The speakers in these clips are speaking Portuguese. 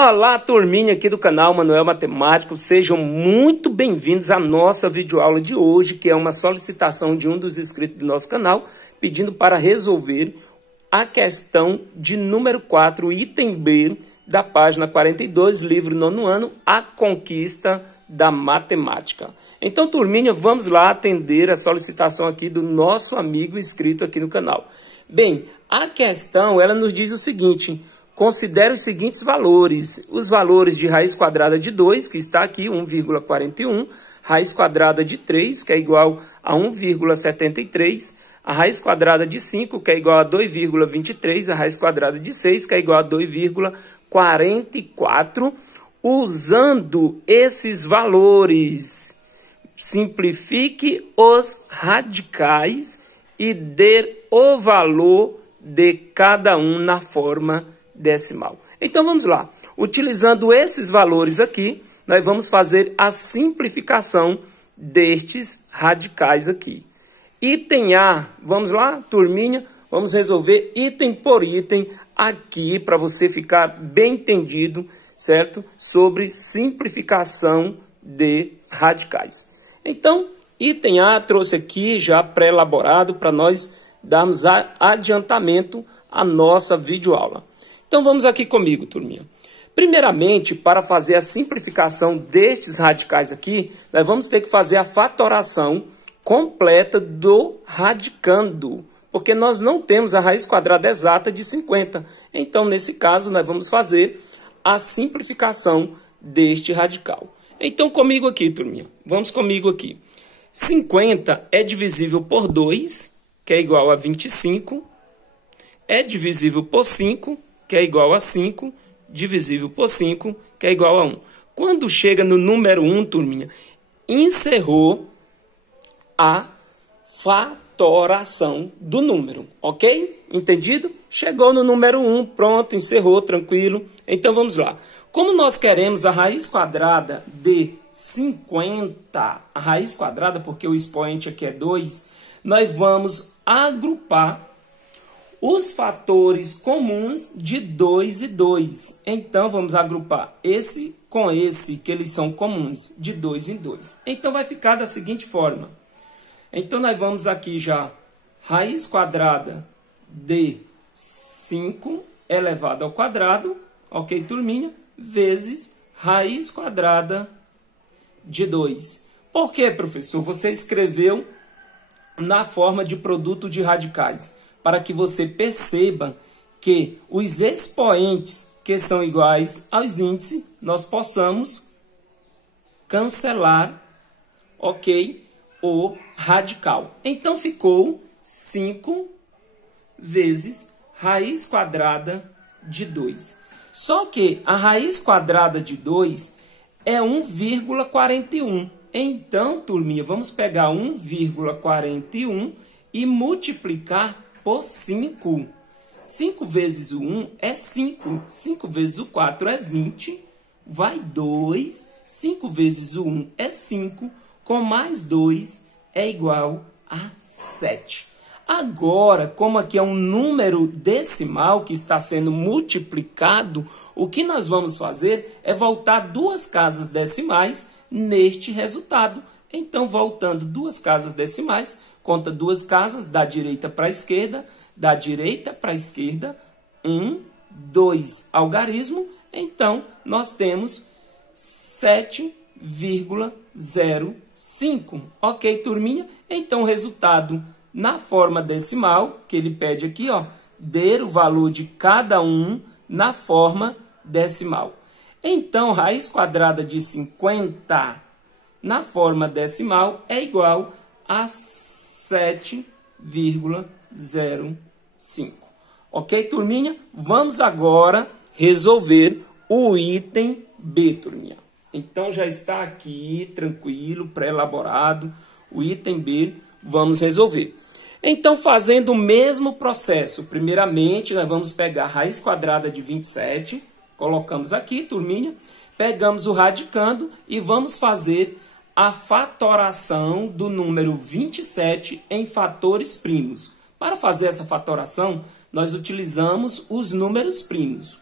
Olá, turminha aqui do canal Manuel Matemático, sejam muito bem-vindos à nossa videoaula de hoje, que é uma solicitação de um dos inscritos do nosso canal, pedindo para resolver a questão de número 4, item B, da página 42, livro 9º ano, A Conquista da Matemática. Então, turminha, vamos lá atender a solicitação aqui do nosso amigo inscrito aqui no canal. Bem, a questão, ela nos diz o seguinte: considere os seguintes valores. Os valores de raiz quadrada de 2, que está aqui, 1,41. Raiz quadrada de 3, que é igual a 1,73. A raiz quadrada de 5, que é igual a 2,23. A raiz quadrada de 6, que é igual a 2,44. Usando esses valores, simplifique os radicais e dê o valor de cada um na forma decimal. Então vamos lá. Utilizando esses valores aqui, nós vamos fazer a simplificação destes radicais aqui. Item A, vamos lá, turminha? Vamos resolver item por item aqui para você ficar bem entendido, certo? Sobre simplificação de radicais. Então, item A trouxe aqui já pré-elaborado para nós darmos adiantamento à nossa videoaula. Então vamos aqui comigo, turminha. Primeiramente, para fazer a simplificação destes radicais aqui, nós vamos ter que fazer a fatoração completa do radicando, porque nós não temos a raiz quadrada exata de 50. Então, nesse caso, nós vamos fazer a simplificação deste radical. Então, comigo aqui, turminha. Vamos comigo aqui. 50 é divisível por 2, que é igual a 25. É divisível por 5, que é igual a 5, divisível por 5, que é igual a 1. Quando chega no número 1, turminha, encerrou a fatoração do número, ok? Entendido? Chegou no número 1, pronto, encerrou, tranquilo. Então, vamos lá. Como nós queremos a raiz quadrada de 50, a raiz quadrada, porque o expoente aqui é 2, nós vamos agrupar os fatores comuns de 2 e 2. Então, vamos agrupar esse com esse, que eles são comuns, de 2 em 2. Então, vai ficar da seguinte forma. Então, nós vamos aqui já, raiz quadrada de 5 elevado ao quadrado, ok, turminha? Vezes raiz quadrada de 2. Por que, professor? Você escreveu na forma de produto de radicais, para que você perceba que os expoentes que são iguais aos índices, nós possamos cancelar, ok, o radical. Então, ficou 5 vezes raiz quadrada de 2. Só que a raiz quadrada de 2 é 1,41. Então, turminha, vamos pegar 1,41 e multiplicar por 5. 5 vezes o 1 é 5. 5 vezes o 4 é 20. Vai 2. 5 vezes o 1 é 5. Com mais 2 é igual a 7. Agora, como aqui é um número decimal que está sendo multiplicado, o que nós vamos fazer é voltar 2 casas decimais neste resultado. Então, voltando 2 casas decimais, conta 2 casas da direita para a esquerda, da direita para a esquerda, 1, 2 algarismo. Então, nós temos 7,05. Ok, turminha? Então, o resultado na forma decimal, que ele pede aqui, ó, dê o valor de cada um na forma decimal. Então, raiz quadrada de 50 na forma decimal é igual a 7,05. Ok, turminha? Vamos agora resolver o item B, turminha. Então, já está aqui, tranquilo, pré-elaborado, o item B, vamos resolver. Então, fazendo o mesmo processo, primeiramente, nós vamos pegar a raiz quadrada de 27, colocamos aqui, turminha, pegamos o radicando e vamos fazer a fatoração do número 27 em fatores primos. Para fazer essa fatoração, nós utilizamos os números primos.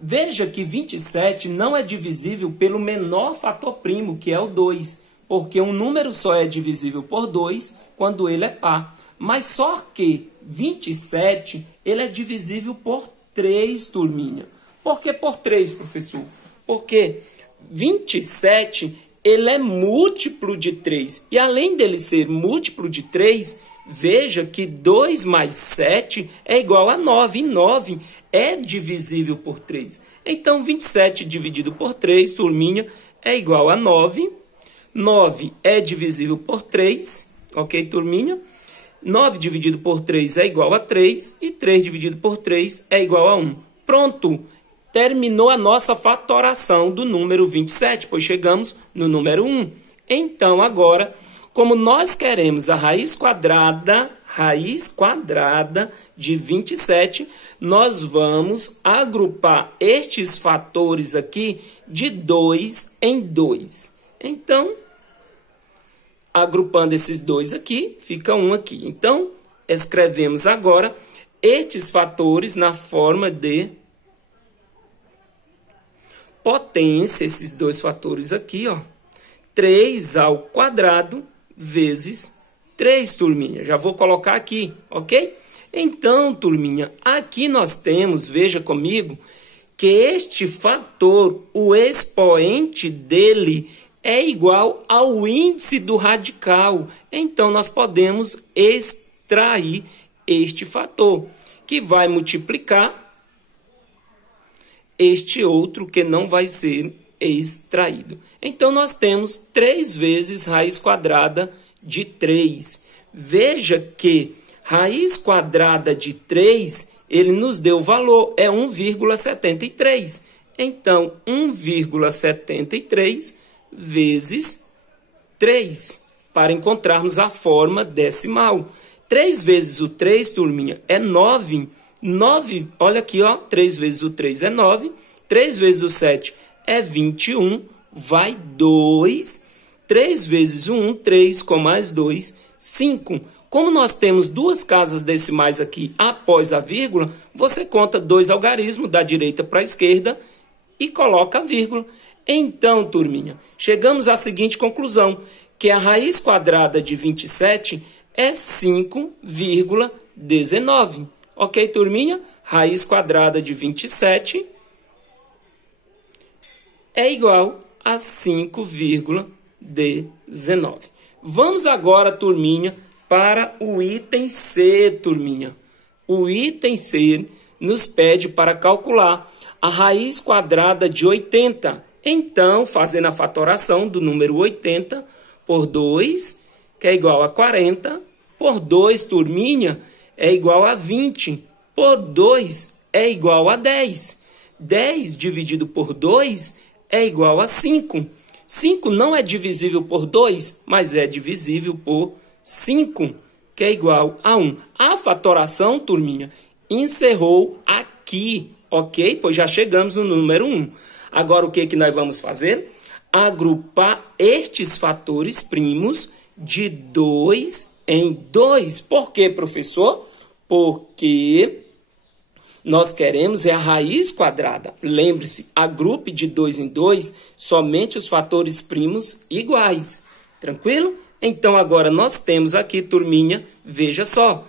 Veja que 27 não é divisível pelo menor fator primo, que é o 2, porque um número só é divisível por 2 quando ele é par. Mas só que 27 ele é divisível por 3, turminha. Por que por 3, professor? Porque 27 ele é múltiplo de 3. E além dele ser múltiplo de 3, veja que 2 mais 7 é igual a 9. E 9 é divisível por 3. Então, 27 dividido por 3, turminha, é igual a 9. 9 é divisível por 3. Ok, turminha? 9 dividido por 3 é igual a 3. E 3 dividido por 3 é igual a 1. Pronto! Terminou a nossa fatoração do número 27, pois chegamos no número 1. Então, agora, como nós queremos a raiz quadrada de 27, nós vamos agrupar estes fatores aqui de 2 em 2. Então, agrupando esses dois aqui, fica 1 aqui. Então, escrevemos agora estes fatores na forma de potência, esses dois fatores aqui, ó, 3 ao quadrado vezes 3, turminha. Já vou colocar aqui, ok? Então, turminha, aqui nós temos, veja comigo, que este fator, o expoente dele é igual ao índice do radical. Então, nós podemos extrair este fator, que vai multiplicar este outro que não vai ser extraído. Então, nós temos 3 vezes raiz quadrada de 3. Veja que raiz quadrada de 3, ele nos deu o valor, é 1,73. Então, 1,73 vezes 3, para encontrarmos a forma decimal. 3 vezes o 3, turminha, é 9. 9, olha aqui, ó, 3 vezes o 3 é 9, 3 vezes o 7 é 21, vai 2, 3 vezes o 1, 3 com mais 2, 5. Como nós temos duas casas decimais aqui após a vírgula, você conta 2 algarismos da direita para a esquerda e coloca a vírgula. Então, turminha, chegamos à seguinte conclusão, que a raiz quadrada de 27 é 5,19. Ok, turminha? Raiz quadrada de 27 é igual a 5,19. Vamos agora, turminha, para o item C, turminha. O item C nos pede para calcular a raiz quadrada de 80. Então, fazendo a fatoração do número 80 por 2, que é igual a 40, por 2, turminha, é igual a 20. Por 2 é igual a 10. 10 dividido por 2 é igual a 5. 5 não é divisível por 2, mas é divisível por 5, que é igual a 1. A fatoração, turminha, encerrou aqui, ok? Pois já chegamos no número 1. Agora, o que nós vamos fazer? Agrupar estes fatores primos de 2 em 2. Por quê, professor? Porque nós queremos a raiz quadrada. Lembre-se, agrupe de 2 em 2 somente os fatores primos iguais. Tranquilo? Então, agora nós temos aqui, turminha, veja só,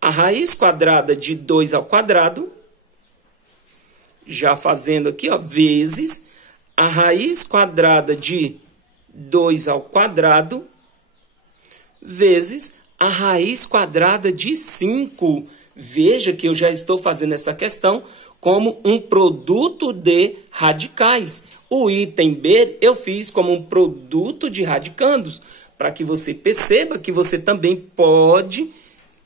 a raiz quadrada de 2 ao quadrado, já fazendo aqui, ó, vezes a raiz quadrada de 2 ao quadrado, vezes a raiz quadrada de 5. Veja que eu já estou fazendo essa questão como um produto de radicais. O item B eu fiz como um produto de radicandos, para que você perceba que você também pode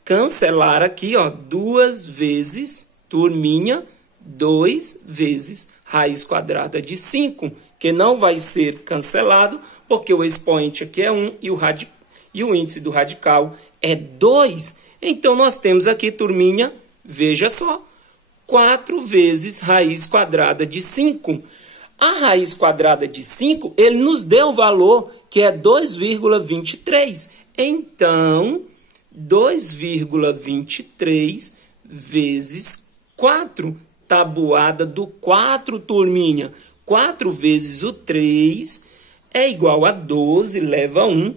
cancelar aqui, ó, 2 vezes, turminha, 2 vezes raiz quadrada de 5, que não vai ser cancelado, porque o expoente aqui é 1 e o índice do radical é 2. Então, nós temos aqui, turminha, veja só, 4 vezes raiz quadrada de 5. A raiz quadrada de 5, ele nos deu o valor que é 2,23. Então, 2,23 vezes 4 tabuada do 4, turminha. 4 vezes o 3 é igual a 12, leva 1.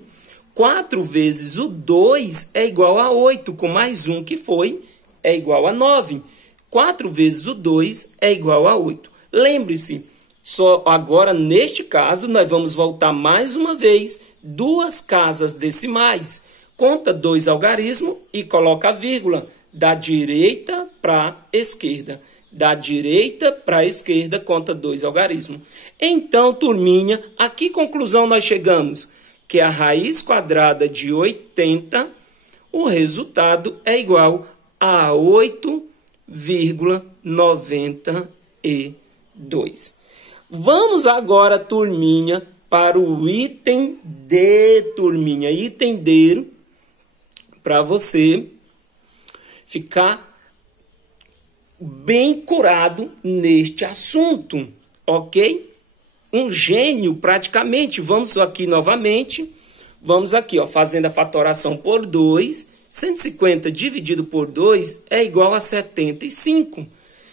4 vezes o 2 é igual a 8, com mais 1 que foi, é igual a 9. 4 vezes o 2 é igual a 8. Lembre-se, só agora neste caso nós vamos voltar mais uma vez 2 casas decimais. Conta 2 algarismos e coloca a vírgula da direita para a esquerda. Da direita para a esquerda, conta 2 algarismos. Então, turminha, a que conclusão nós chegamos? Que a raiz quadrada de 80, o resultado é igual a 8,92. Vamos agora, turminha, para o item D, turminha. Item D, para você ficar bem curado neste assunto, ok? Um gênio praticamente. Vamos aqui novamente. Vamos aqui, ó, fazendo a fatoração por 2. 150 dividido por 2 é igual a 75.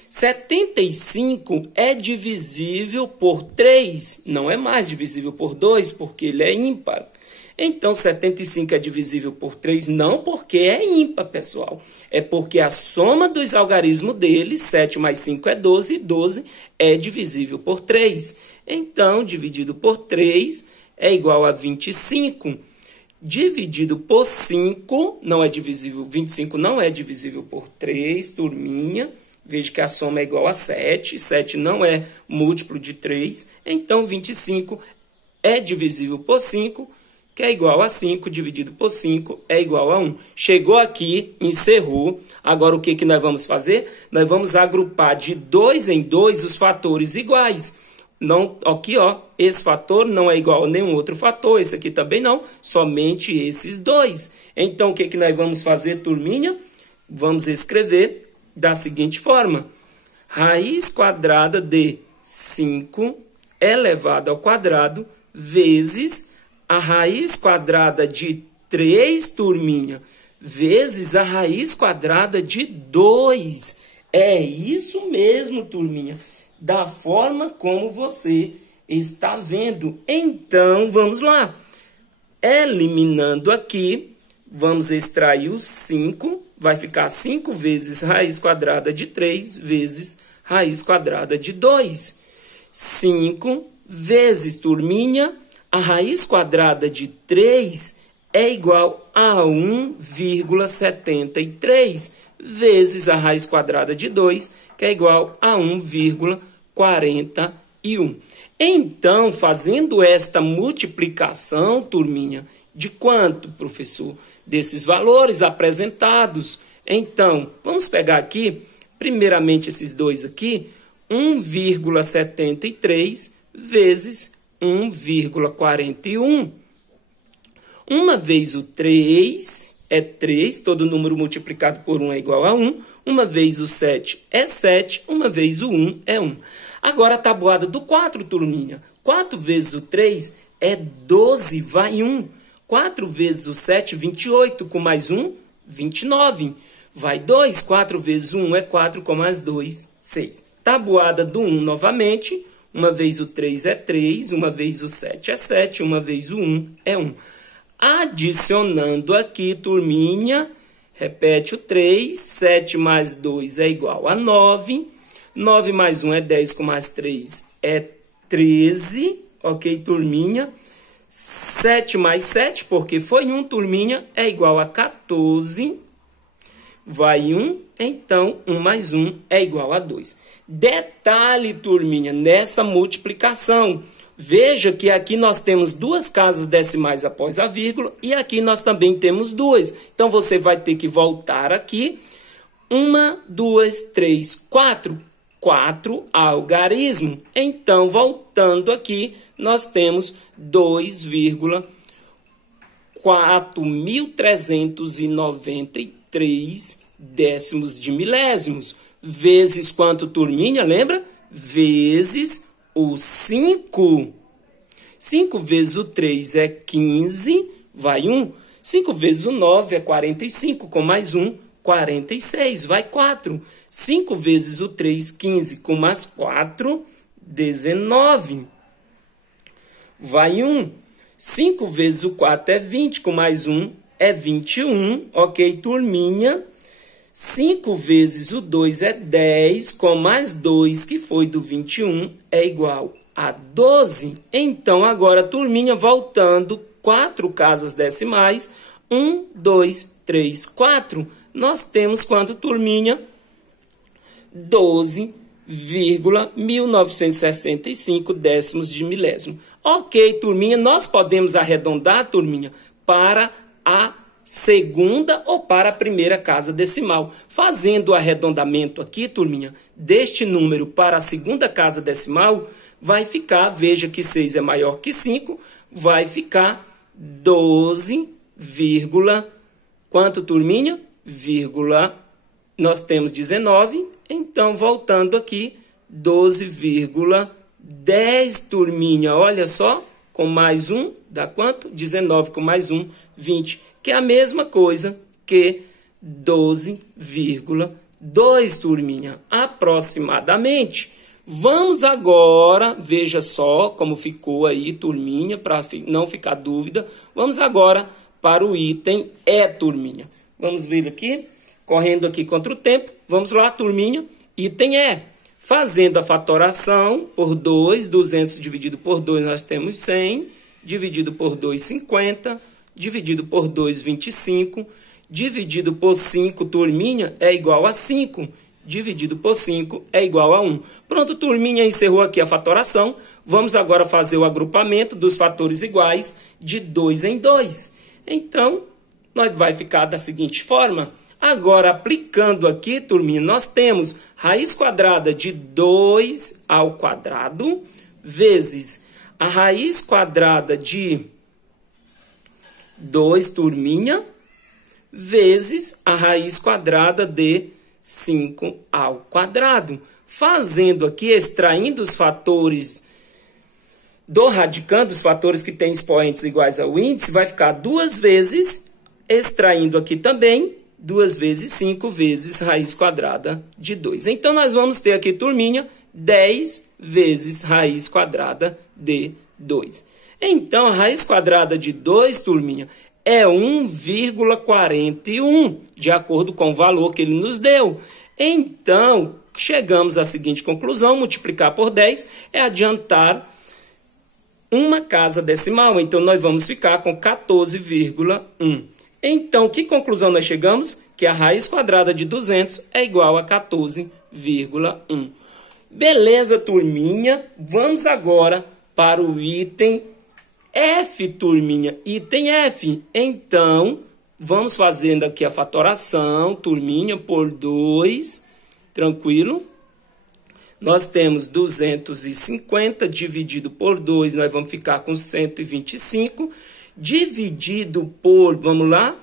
75 é divisível por 3. Não é mais divisível por 2, porque ele é ímpar. Então, 75 é divisível por 3, não porque é ímpar, pessoal. É porque a soma dos algarismos dele, 7 mais 5 é 12, e 12 é divisível por 3. Então, dividido por 3 é igual a 25. Dividido por 5, não é divisível, 25 não é divisível por 3, turminha. Veja que a soma é igual a 7, 7 não é múltiplo de 3. Então, 25 é divisível por 5, que é igual a 5, dividido por 5 é igual a 1. Chegou aqui, encerrou. Agora, o que, que nós vamos fazer? Nós vamos agrupar de 2 em 2 os fatores iguais. Não, aqui, ó, esse fator não é igual a nenhum outro fator, esse aqui também não, somente esses dois. Então, o que, que nós vamos fazer, turminha? Vamos escrever da seguinte forma. Raiz quadrada de 5 elevado ao quadrado vezes a raiz quadrada de 3, turminha, vezes a raiz quadrada de 2. É isso mesmo, turminha, da forma como você está vendo. Então, vamos lá. Eliminando aqui, vamos extrair o 5, vai ficar 5 vezes raiz quadrada de 3 vezes raiz quadrada de 2. 5 vezes, turminha, a raiz quadrada de 3 é igual a 1,73 vezes a raiz quadrada de 2, que é igual a 1,41. Então, fazendo esta multiplicação, turminha, de quanto, professor? Desses valores apresentados. Então, vamos pegar aqui, primeiramente esses dois aqui, 1,73 vezes 1,41. Uma vez o 3 é 3, todo número multiplicado por 1 é igual a 1. Uma vez o 7 é 7, uma vez o 1 é 1. Agora a tabuada do 4, turminha. 4 vezes o 3 é 12, vai 1. 4 vezes o 7, 28, com mais 1, 29. Vai 2, 4 vezes 1 é 4, com mais 2, 6. Tabuada do 1 novamente. Uma vez o 3 é 3, uma vez o 7 é 7, uma vez o 1 é 1. Adicionando aqui, turminha, repete o 3, 7 mais 2 é igual a 9, 9 mais 1 é 10, com mais 3 é 13, ok, turminha? 7 mais 7, porque foi 1, turminha, é igual a 14, vai 1, então 1 mais 1 é igual a 2. Detalhe, turminha, nessa multiplicação. Veja que aqui nós temos 2 casas decimais após a vírgula e aqui nós também temos 2. Então, você vai ter que voltar aqui. 1, 2, 3, 4. 4 algarismo. Então, voltando aqui, nós temos 2,4393 décimos de milésimos. Vezes quanto, turminha? Lembra? Vezes o 5. 5 vezes o 3 é 15, vai 1. 5 vezes o 9 é 45, com mais 1, 46, vai 4. 5 vezes o 3, 15, com mais 4, 19. Vai 1. 5 vezes o 4 é 20, com mais 1 é 21, ok, turminha? 5 vezes o 2 é 10, com mais 2, que foi do 21, é igual a 12. Então, agora, turminha, voltando, 4 casas decimais, 1, 2, 3, 4. Nós temos quanto, turminha? 12,1965 décimos de milésimo. Ok, turminha, nós podemos arredondar, turminha, para a segunda ou para a primeira casa decimal. Fazendo o arredondamento aqui, turminha, deste número para a segunda casa decimal, vai ficar, veja que 6 é maior que 5, vai ficar 12, quanto, turminha? Nós temos 19, então, voltando aqui, 12,10, turminha, olha só, com mais 1, dá quanto? 19 com mais 1, 20, que é a mesma coisa que 12,2, turminha, aproximadamente. Vamos agora, veja só como ficou aí, turminha, para não ficar dúvida. Vamos agora para o item E, turminha. Vamos ver aqui, correndo aqui contra o tempo. Vamos lá, turminha, item E. Fazendo a fatoração por 2, 200 dividido por 2, nós temos 100, dividido por 2, 50, dividido por 2, 25, dividido por 5, turminha, é igual a 5, dividido por 5 é igual a 1. Pronto, turminha, encerrou aqui a fatoração. Vamos agora fazer o agrupamento dos fatores iguais de 2 em 2. Então, nós vai ficar da seguinte forma. Agora, aplicando aqui, turminha, nós temos raiz quadrada de 2 ao quadrado vezes a raiz quadrada de 2, turminha, vezes a raiz quadrada de 5 ao quadrado. Fazendo aqui, extraindo os fatores do radicando, os fatores que têm expoentes iguais ao índice, vai ficar 2 vezes, extraindo aqui também, 2 vezes 5 vezes raiz quadrada de 2. Então, nós vamos ter aqui, turminha, 10 vezes raiz quadrada de 2. Então, a raiz quadrada de 2, turminha, é 1,41, de acordo com o valor que ele nos deu. Então, chegamos à seguinte conclusão: multiplicar por 10 é adiantar uma casa decimal. Então, nós vamos ficar com 14,1. Então, que conclusão nós chegamos? Que a raiz quadrada de 200 é igual a 14,1. Beleza, turminha? Vamos agora para o item F, turminha. Item F. Então, vamos fazendo aqui a fatoração, turminha, por 2. Tranquilo? Nós temos 250 dividido por 2, nós vamos ficar com 125. Dividido por, vamos lá,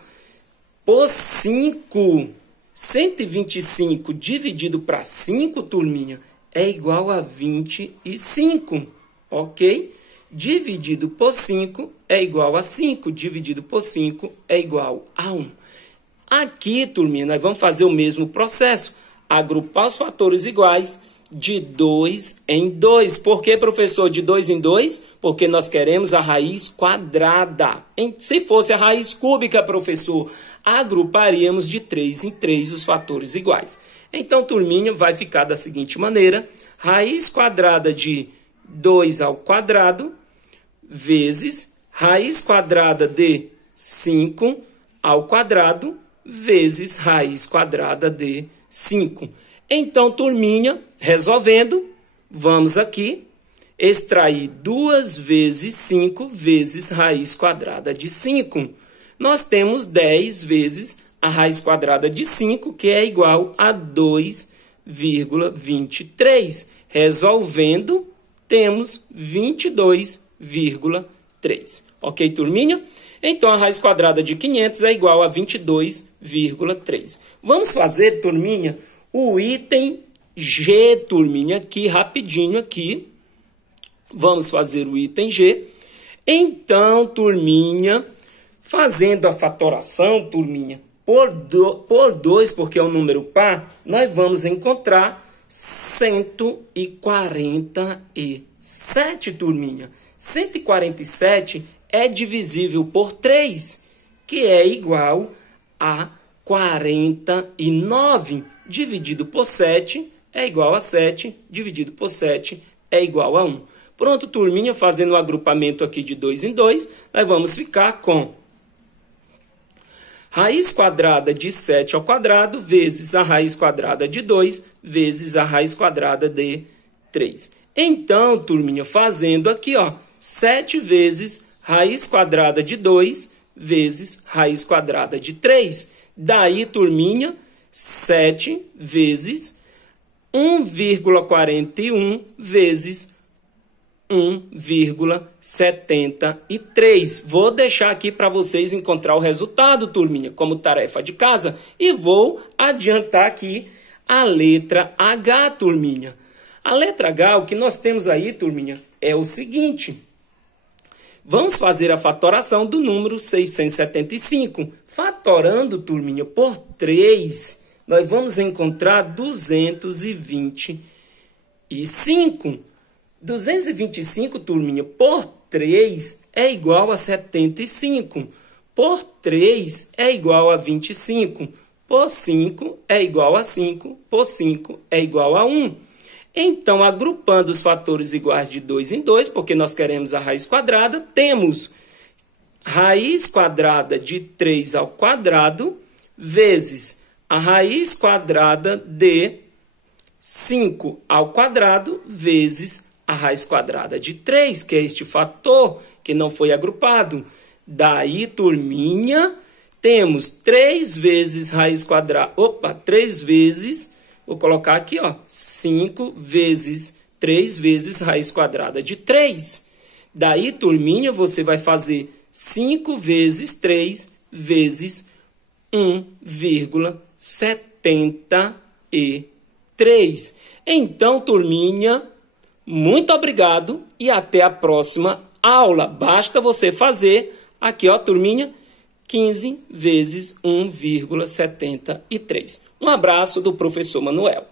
por 5. 125 dividido para 5, turminha, é igual a 25, ok? Dividido por 5 é igual a 5, dividido por 5 é igual a 1. Aqui, turminha, nós vamos fazer o mesmo processo, agrupar os fatores iguais de 2 em 2. Por que, professor, de 2 em 2? Porque nós queremos a raiz quadrada. Se fosse a raiz cúbica, professor, agruparíamos de 3 em 3 os fatores iguais. Então, turminha, vai ficar da seguinte maneira: raiz quadrada de 2 ao quadrado vezes raiz quadrada de 5 ao quadrado vezes raiz quadrada de 5. Então, turminha, resolvendo, vamos aqui extrair 2 vezes 5 vezes raiz quadrada de 5. Nós temos 10 vezes a raiz quadrada de 5, que é igual a 2,23. Resolvendo, temos 22,3. Ok, turminha? Então, a raiz quadrada de 500 é igual a 22,3. Vamos fazer, turminha, o item G, turminha, aqui, rapidinho aqui. Vamos fazer o item G. Então, turminha, fazendo a fatoração, turminha, por 2, porque é um número par, nós vamos encontrar 147, turminha. 147 é divisível por 3, que é igual a 49. Dividido por 7 é igual a 7, dividido por 7 é igual a 1. Pronto, turminha, fazendo um agrupamento aqui de 2 em 2, nós vamos ficar com raiz quadrada de 7 ao quadrado vezes a raiz quadrada de 2 vezes a raiz quadrada de 3. Então, turminha, fazendo aqui, ó, 7 vezes raiz quadrada de 2 vezes raiz quadrada de 3. Daí, turminha, 7 vezes 1,41 vezes 1,73. Vou deixar aqui para vocês encontrar o resultado, turminha, como tarefa de casa. E vou adiantar aqui a letra H, turminha. A letra H, o que nós temos aí, turminha, é o seguinte. Vamos fazer a fatoração do número 675. Fatorando, turminha, por 3, nós vamos encontrar 225. 225, turminha, por 3 é igual a 75. Por 3 é igual a 25. Por 5 é igual a 5. Por 5 é igual a 1. Então, agrupando os fatores iguais de 2 em 2, porque nós queremos a raiz quadrada, temos raiz quadrada de 3 ao quadrado vezes a raiz quadrada de 5 ao quadrado vezes a raiz quadrada de 3, que é este fator que não foi agrupado. Daí, turminha, temos 3 vezes raiz quadrada... 3 vezes... Vou colocar aqui, ó, 5 vezes 3 vezes raiz quadrada de 3. Daí, turminha, você vai fazer 5 vezes 3 vezes 1,73. Então, turminha, muito obrigado e até a próxima aula. Basta você fazer aqui, ó, turminha, 15 vezes 1,73. Um abraço do professor Manuel.